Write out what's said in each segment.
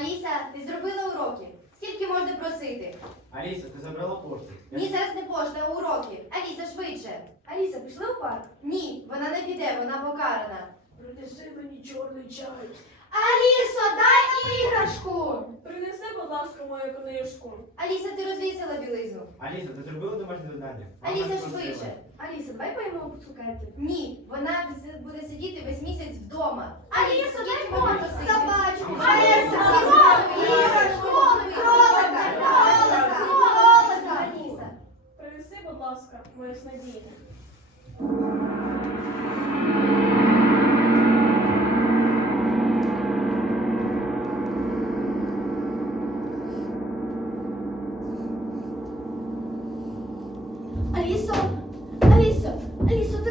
Аліса, ти зробила уроки. Скільки можна просити? Аліса, ти забрала пошту. Я- Ні, зараз не пошта, а уроки. Аліса, швидше. Аліса, пішли у парк? Ні, вона не піде, вона покарана. Принеси мені чорний чай. Алісо, дай іграшку! Принеси, будь ласка, мою книжку. Аліса, ти розвісила білизну. Аліса, ти зробила домашнє завдання? Аліса, швидше. Аліса, давай поїмо цукерки. Ні, вона вз- буде сидіти весь місяць вдома. Аліса, дай можна Собачку. Аліса, Аліса, іграшку! Кролика, кролика, кролика! Аліса. Принеси, будь ласка, моє снадійне. Алісо, Алісо, Алісо, ти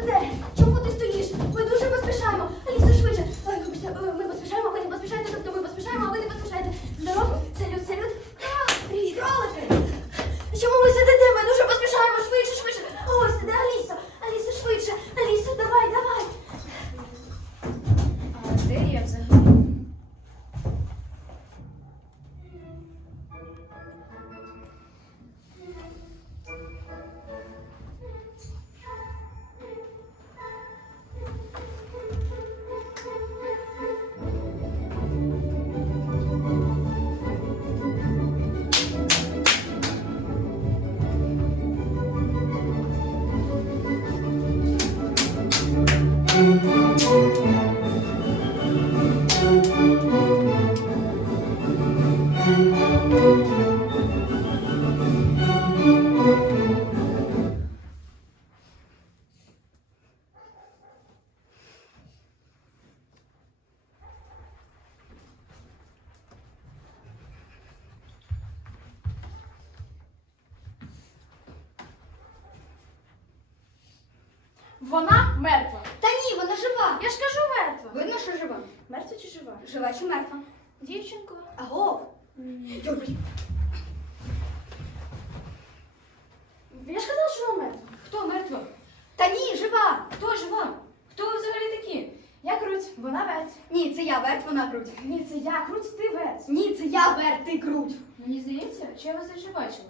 Ні, це я, Верт, вона круть. Ні, це я, круть, ти вець. Ні, це я, Верт, ти круть. Мені здається, що я вас вже бачила.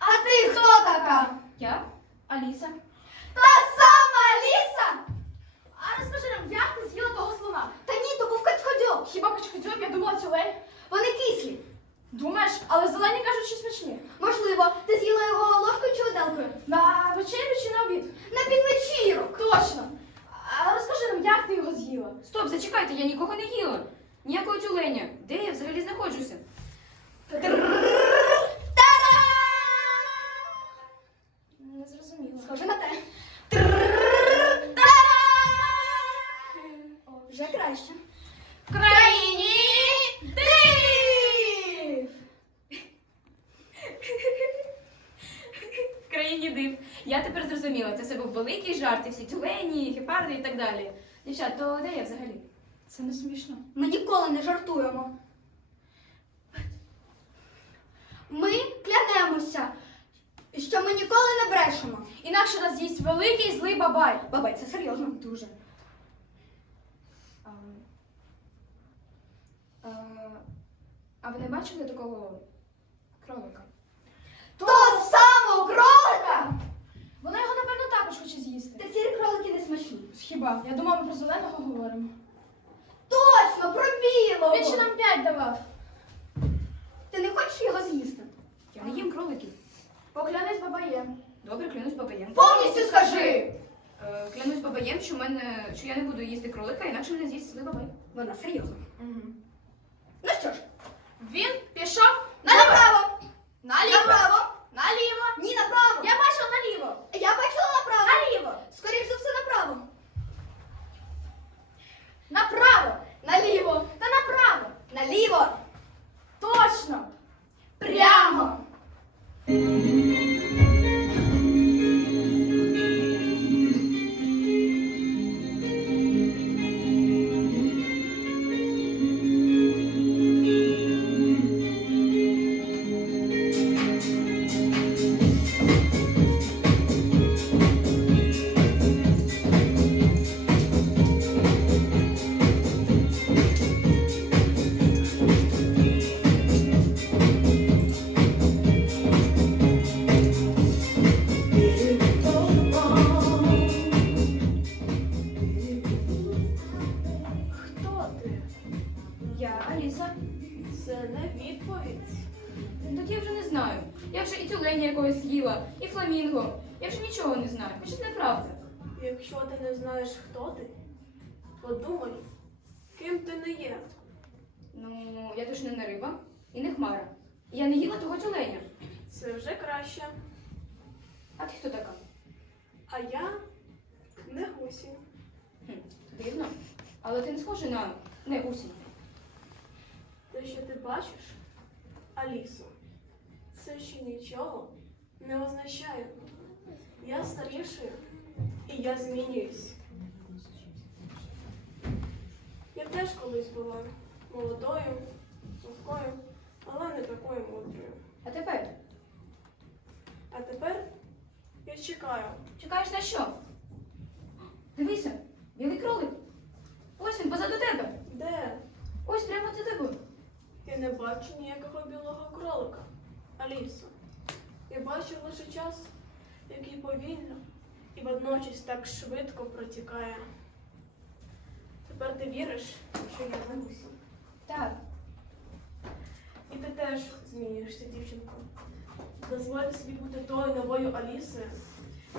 А ти хто така? Я? Аліса. Та сама Аліса! А розкажи нам, як ти з'їла того слона? Та ні, то був качходьоб. Хіба качкодзьоб, я думала цілей. Вони кислі. Думаєш, але зелені кажуть, що смачні. Можливо, ти з'їла його ложкою чи виделкою? На вечерю чи на обід? На підвечірок. Точно. А розкажи нам, як ти його з'їла? Стоп, зачекайте, я нікого не їла. Ніякого тюленя. Де я взагалі знаходжуся? Не зрозуміла. Схоже на те. Вже краще. В країні Див! В країні див. Я тепер зрозуміла, це все був великий жарт, і всі тюлені, гепарди і так далі. Дівчат, то де я взагалі? Це не смішно. Ми ніколи не жартуємо. Ми клянемося, що ми ніколи не брешемо. Інакше нас з'їсть великий злий бабай. Бабай, це серйозно. Дуже. А, а, а ви не бачили такого кролика? Того самого кролика! Вона його, напевно, також хоче з'їсти. Та ці кролики не смачні. Хіба? Я думала, ми про зеленого говоримо. Точно, про білого! Він ще нам п'ять давав. Ти не хочеш його з'їсти? Я не їм кроликів. Поклянись бабаєм. Добре, клянусь бабаєм. Повністю скажи! Е, клянусь бабаєм, що, в мене, що я не буду їсти кролика, інакше мене з'їсть злий бабай. Вона серйозно. Угу. Ну що ж, Він пішов направо! наліво. Направо! Наліво. Ні, направо! Я бачила наліво. Я бачила направо! Наліво. Скоріше за все направо! Направо. Наліво! Та направо. Наліво! Точно. Прямо! Ти не є. Ну, я точно не риба і не хмара. І Я не їла того тюленя. Це вже краще. А ти хто така? А я не гусінь. Хм, дивно. Але ти не схожа на не гусінь. Те, що ти бачиш, Алісо, це ще нічого не означає. Я старішою і я змінююсь. Я теж колись була молодою, легкою, але не такою мудрою. А тепер А тепер я чекаю. чекаєш на що? Дивися, білий кролик. Ось він позаду тебе. Де? Ось прямо за тобою. Я не бачу ніякого білого кролика. Алісо, я бачу лише час, який повільно і водночас так швидко протікає. Тепер ти віриш, що я гусінь. Так, І ти теж змінюєшся, дівчинко. Дозволь собі бути тою новою Алісою,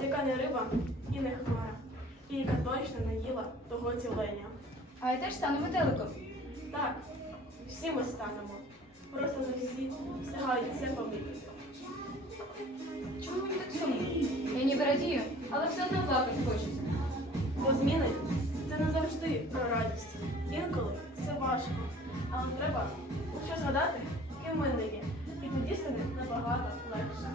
яка не риба і не хмара, і яка точно не їла того тіленя. а я теж стану метеликом. Так, всі ми станемо. Просто не всі встигають це помітити. Чому мені так сумно? Я ніби радію, але все одно плакати хочеться. Бо зміни це не завжди про радість. Інколи це важко. Але треба що згадати, ким ми не є. І тоді стане набагато легше.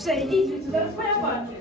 Все, йдіть звідси, зараз моя партія.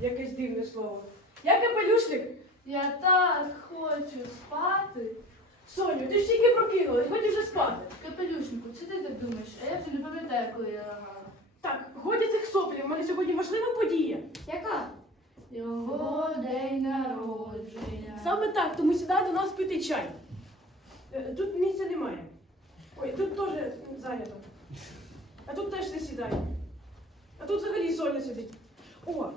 Якесь дивне слово. Я капелюшник. Я так хочу спати. Соню, ти ж тільки прокинулась, годі вже спати. Капелюшнику, це ти так думаєш, а я вже не пам'ятаю, коли я лягала. Так, годі цих соплів, у мене сьогодні важлива подія. Яка? Його день народження. Саме так, тому сідай до нас пити чай. Е, Тут місця немає. Ой, тут теж зайнято. А тут теж не сідай. А тут взагалі Соня сидить. О!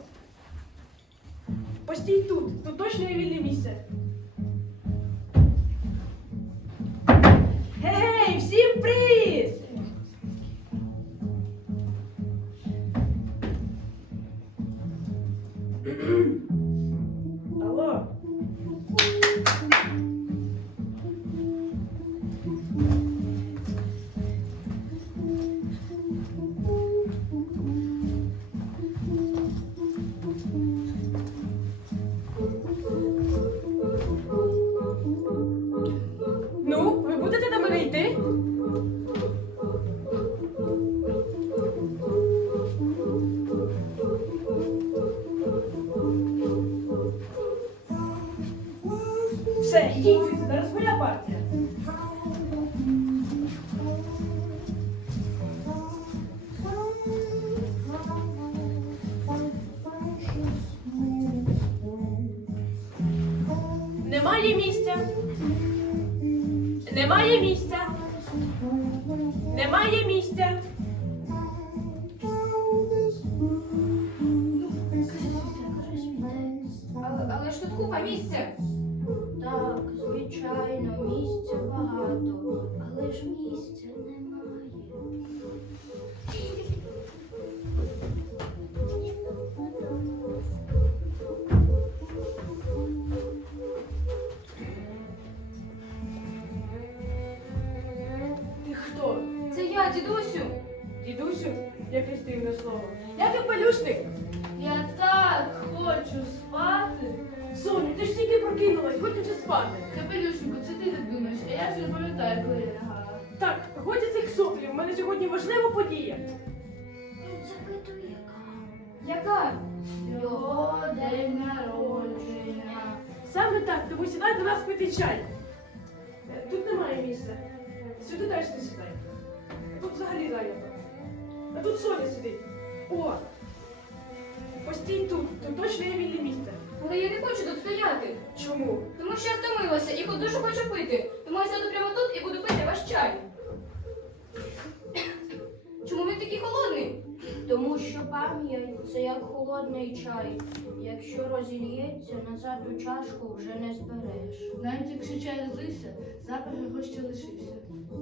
Постій тут, тут точно є вільне місце. Немає місця. Немає місця. Немає місця. Прокинулась, годі вже спати. Капелюшнику, це ти так думаєш, а я вже не пам'ятаю, коли я лягала. Так, годі цих соплів, у мене сьогодні важлива подія. Запитую, яка? Яка? Його день народження. Саме так, тому сідай до нас пити чай. Тут немає місця. Сюди теж не сідай. Тут взагалі зайнято. А тут Соня сидить. О! Постій тут, тут точно є вільне місце. Але я не хочу тут стояти. Чому? Тому що я втомилася і дуже хочу пити. Тому я сяду прямо тут і буду пити ваш чай. Чому він такий холодний? Тому що пам'ять це як холодний чай. Якщо розільється, назад у чашку вже не збереш. Навіть якщо чай розлився, запах його ще лишився.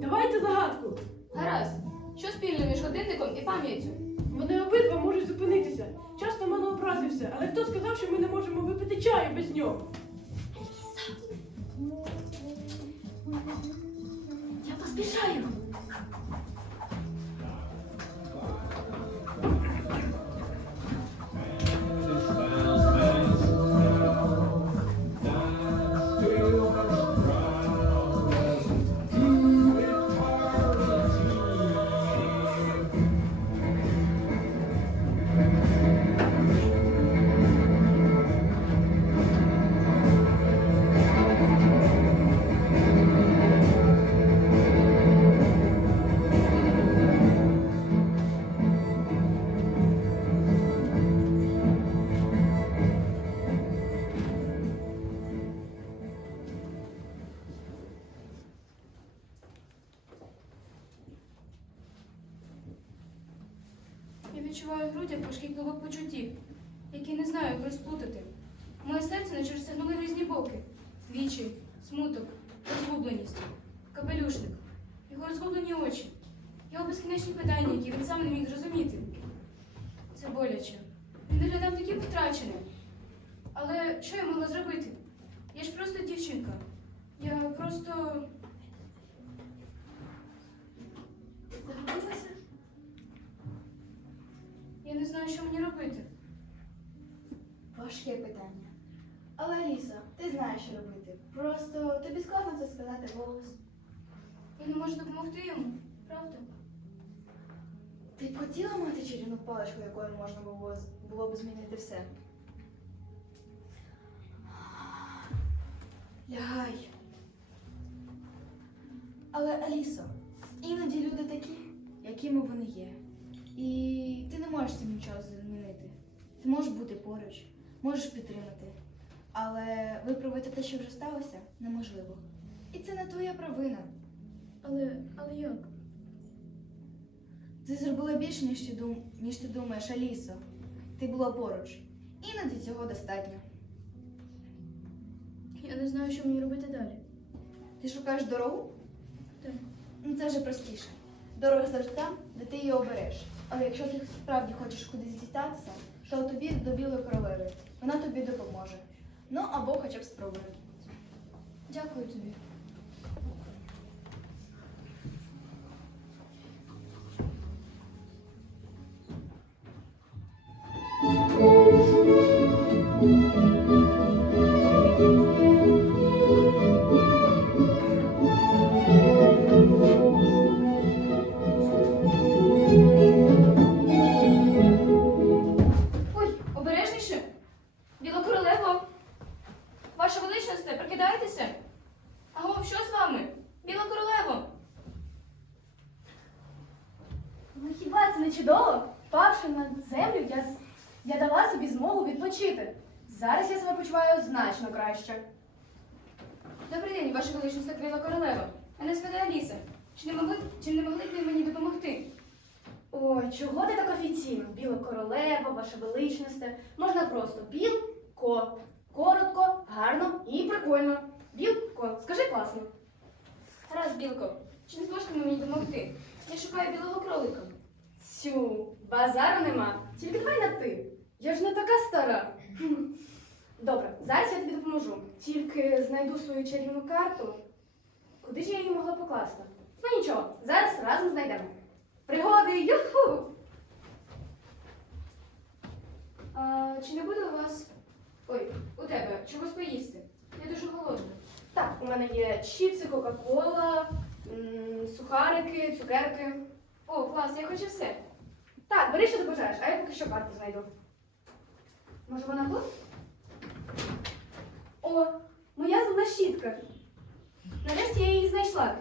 Давайте загадку. Гаразд. Що спільно між годинником і пам'яттю? Вони обидва можуть зупинитися. Часто мене образився, але хто сказав, що ми не можемо випити чаю без нього? Я поспішаю. Відчуваю в грудях важкий клубок почуттів, який не знаю, як розплутати. Моє серце наче розтягнули різні боки. Вічі, смуток, розгубленість, капелюшник, його розгублені очі, його безкінечні питання, які він сам не міг зрозуміти. Це боляче. Він виглядав таким втраченим. Але що я могла зробити? Я ж просто дівчинка. Я просто. Загубилася? Я не знаю, що мені робити. Важке питання. Але Аліса, ти знаєш, що робити. Просто тобі складно це сказати голос. Я не можу допомогти йому, правда? Ти б хотіла мати чарівну паличку, якою можна було, було б змінити все? Лягай. Але Алісо, іноді люди такі, якими вони є. І ти не можеш цим нічого змінити. Ти можеш бути поруч, можеш підтримати. Але виправити те, що вже сталося, неможливо. І це не твоя провина. Але, але як? Ти зробила більше, ніж ти, дум... ніж ти думаєш, Алісо. Ти була поруч. Іноді цього достатньо. Я не знаю, що мені робити далі. Ти шукаєш дорогу? Так. Ну це вже простіше. Дорога завжди там, де ти її обереш. Але якщо ти справді хочеш кудись дістатися, то тобі до білої королеви. Вона тобі допоможе. Ну або хоча б спробує. Дякую тобі. Чудово? Впавши на землю, я, я дала собі змогу відпочити. Зараз я себе почуваю значно краще. Добрий день, ваша величність Крила Королева. Мене звати Аліса. Чи не могли, чи не могли б ви мені допомогти? Ой, чого ти так офіційно? Біла королева, ваша величність. Можна просто білко. Коротко, гарно і прикольно. Білко, скажи класно. Гаразд, Білко, чи не зможете мені допомогти? Я шукаю білого кролика. Цю, базару нема. Тільки давай на ти. Я ж не така стара. Добре, зараз я тобі допоможу. Тільки знайду свою чарівну карту. Куди ж я її могла покласти? Ну нічого, зараз разом знайдемо. Пригоди, юху! А, чи не буде у вас. Ой, у тебе чогось поїсти? Я дуже голодна. Так, у мене є чіпси, Кока-Кола, сухарики, цукерки. О, клас, я хочу все. Так, бери, що ти бажаєш, а я поки що карту знайду. Може вона тут? О, моя зубна щітка. Нарешті я її знайшла.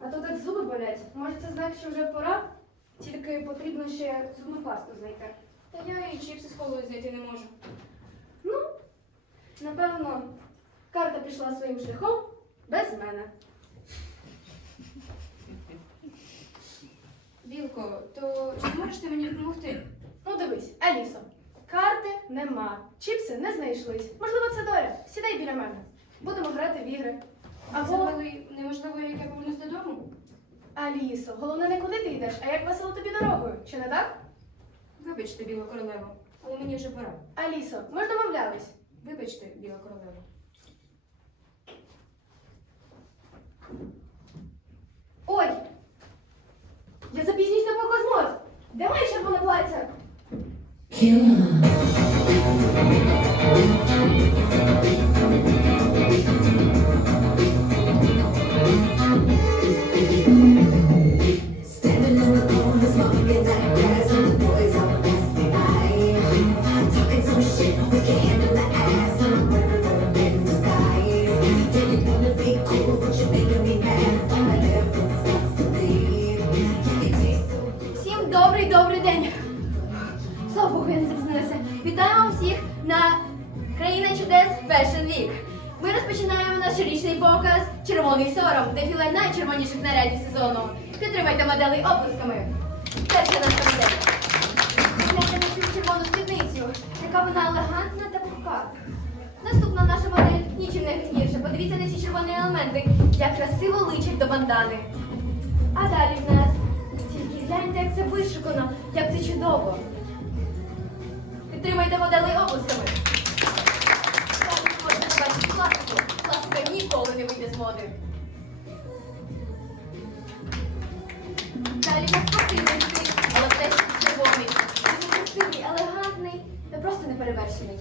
А то так зуби болять. Може це знак, що вже пора? Тільки потрібно ще зубну пасту знайти. Та я і чіпси з колою знайти не можу. Ну, напевно, карта пішла своїм шляхом без мене. Білко, то чи зможете мені допомогти? Ну дивись, Алісо, карти нема, чіпси не знайшлись. Можливо, це доля. Сідай біля мене. Будемо грати в ігри. Або коли неможливо, як я повернусь додому? Алісо, головне не куди ти йдеш, а як весело тобі дорогою. Чи не так? Вибачте, біла королева, але мені вже пора. Алісо, ми ж домовлялись. Вибачте, біла королева. Ой! Я запізнюсь на покосмос! Де моє червоне плаття? Standing Червоний сором, дефіле найчервоніших нарядів сезону. Підтримайте моделей оплесками. Перша наша модель. Погляньте на цю червону спідницю, яка вона елегантна та пухка. Наступна наша модель нічим не гірша. Подивіться на ці червоні елементи, як красиво личить до бандани. А далі в нас тільки гляньте, як це вишукано, як це чудово. Підтримайте моделей облисками. Далі можна побачити класику. Класика ніколи не вийде з моди. Далі спортивний стиль, але все ж червоний. Він красивий, елегантний та просто неперевершений.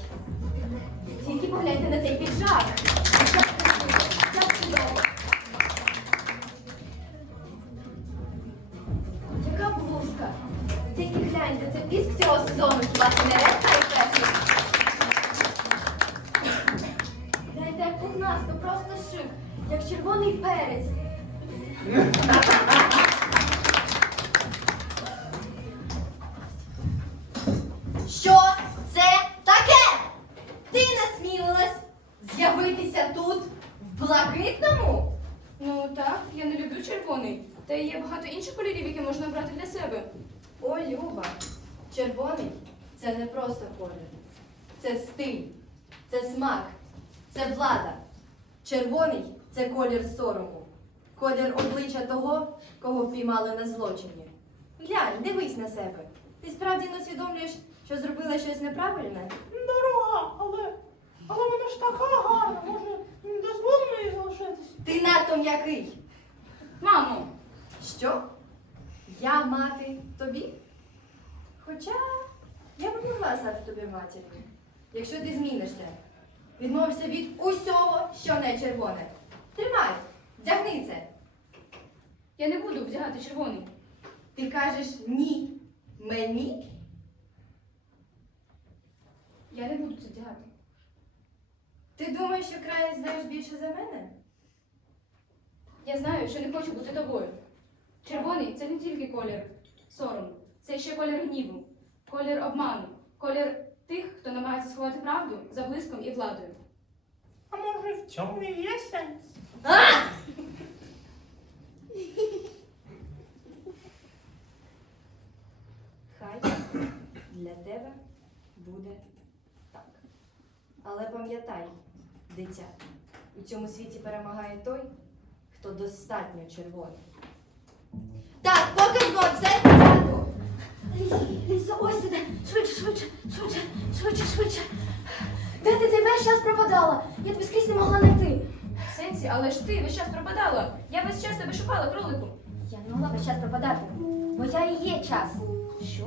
Це смак, це влада. Червоний це колір сорому. Колір обличчя того, кого впіймали на злочині. Глянь, дивись на себе. Ти справді не усвідомлюєш, що зробила щось неправильне? Дорога, але. Але вона ж така гарна, може, дозволено їй залишитись? Ти надто м'який. Мамо! Що? Я мати тобі? Хоча я б могла стати тобі матір'ю, якщо ти змінишся. Відмовишся від усього, що не червоне. Тримай, вдягни це. Я не буду вдягати червоний. Ти кажеш ні мені? Я не буду це вдягати. Ти думаєш, що край знаєш більше за мене? Я знаю, що не хочу бути тобою. Червоний це не тільки колір сорому, Це ще колір гніву, колір обману, колір тих, хто намагається сховати правду за блиском і владою. А може в цьому і є сенс? Хай для тебе буде так. Але пам'ятай, дитя, у цьому світі перемагає той, хто достатньо червоний. Так, поки знов, все Аліса, Аліса, ось іде. Швидше, швидше, швидше, швидше, швидше. Де ти цей весь час пропадала? Я тебе скрізь не могла знайти. Сенсі, але ж ти весь час пропадала. Я весь час тебе шукала, кролику. Я не могла весь час пропадати, бо я і є час. Що?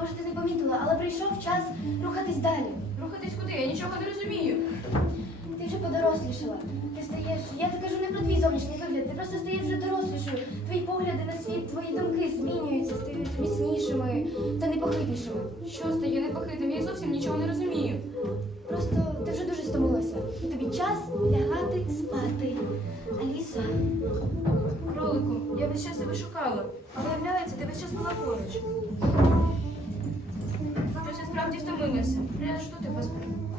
Може, ти не помітила, але прийшов час рухатись далі. Рухатись куди? Я нічого не розумію. Вже подорослішала. Ти стаєш. Я так кажу не про твій зовнішній вигляд, ти просто стаєш вже дорослішою. Твої погляди на світ, твої думки змінюються, стають міцнішими та непохитнішими. Що стає непохитним? Я зовсім нічого не розумію. Просто ти вже дуже стомилася. Тобі час лягати спати. Аліса, Кролику, я весь час тебе шукала, але виявляється, ти весь час була поруч. Щось я справді втомилася. Я жду тебе спину.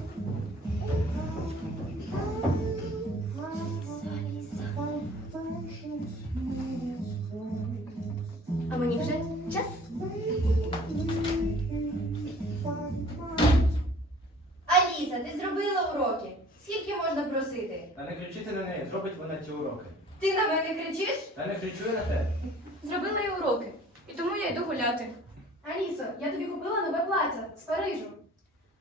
Аліса, ти зробила уроки. Скільки можна просити? Та не кричити на неї, зробить вона ці уроки. Ти на мене кричиш? Та не кричу я на те. Зробила я уроки, і тому я йду гуляти. Алісо, я тобі купила нове плаття з Парижу.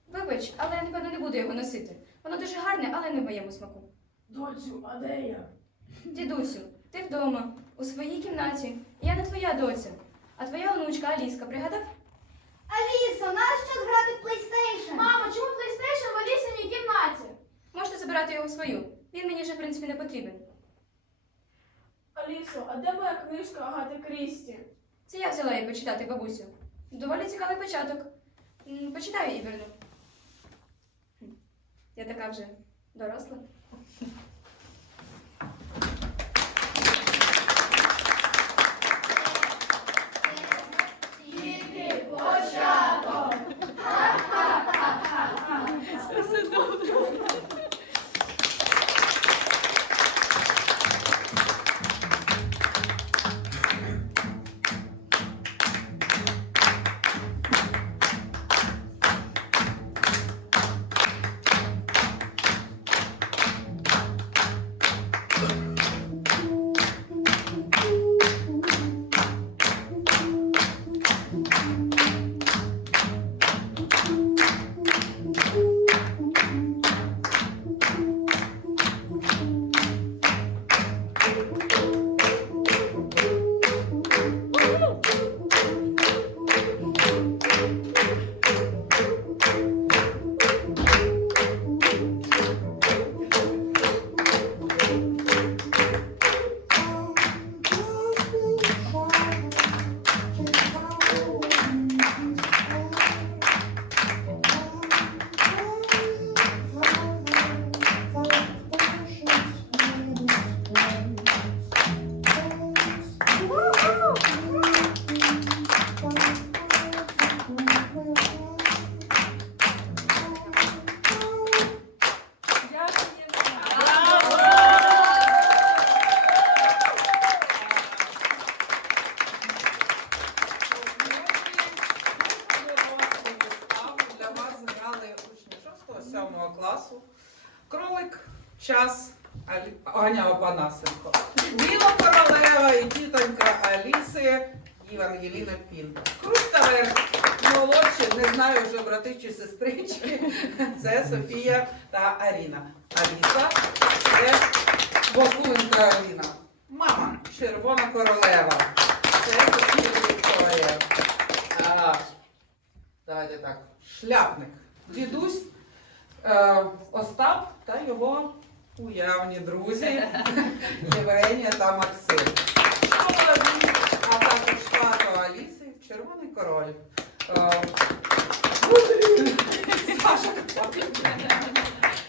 Вибач, але я напевно не буду його носити. Воно дуже гарне, але не в моєму смаку. Доцю, а де я? Дідусю, ти вдома, у своїй кімнаті. Я не твоя доця, а твоя онучка Аліска, пригадав? Аліса, нащо грати в PlayStation? Мамо, чому PlayStation в Алісиній кімнаті? Можете забирати його в свою. Він мені вже, в принципі, не потрібен. Алісо, а де моя книжка Агати Крісті? Це я взяла її почитати, бабусю. Доволі цікавий початок. М, Почитаю і верну. Я така вже доросла. 6-7 класу. Кролик, час. Аня Опанасенко. Міла Королева і тітонька Аліси Євангеліна Пін. Круг Тавер, молодші, не знаю вже брати чи сестрички. Це Софія та Аріна. Аліса це Вакуленко Аліна. Мама, червона королева. Це Софія Вікторія. Давайте так. Шляпник. Дідусь Остап та його уявні друзі Євгенія та Максим. А також тато Аліси, Червоний король. Е, Саша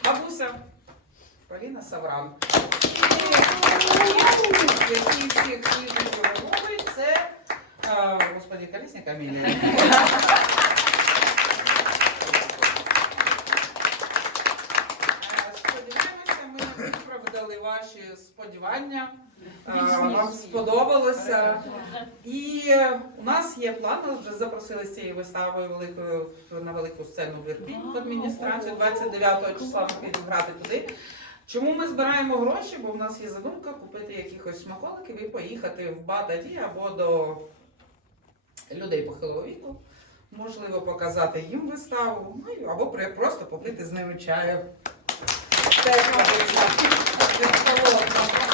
Бабуся Поліна Савран. І Який всіх їздить перемоги, це е, господи, Господи, колесник Амелия. Е, Сподіваємося, ми виправдали ваші сподівання. Е, Вам сподобалося. І у нас є план, ми вже запросили з цією виставою великою на велику сцену в Ірпінь в адміністрацію. 29 числа ми підемо грати туди. Чому ми збираємо гроші? Бо в нас є задумка купити якихось смаколиків і поїхати в Бададі або до людей похилого віку. Можливо, показати їм виставу, ну, або просто попити з ними чаю. Теж, 不要拍我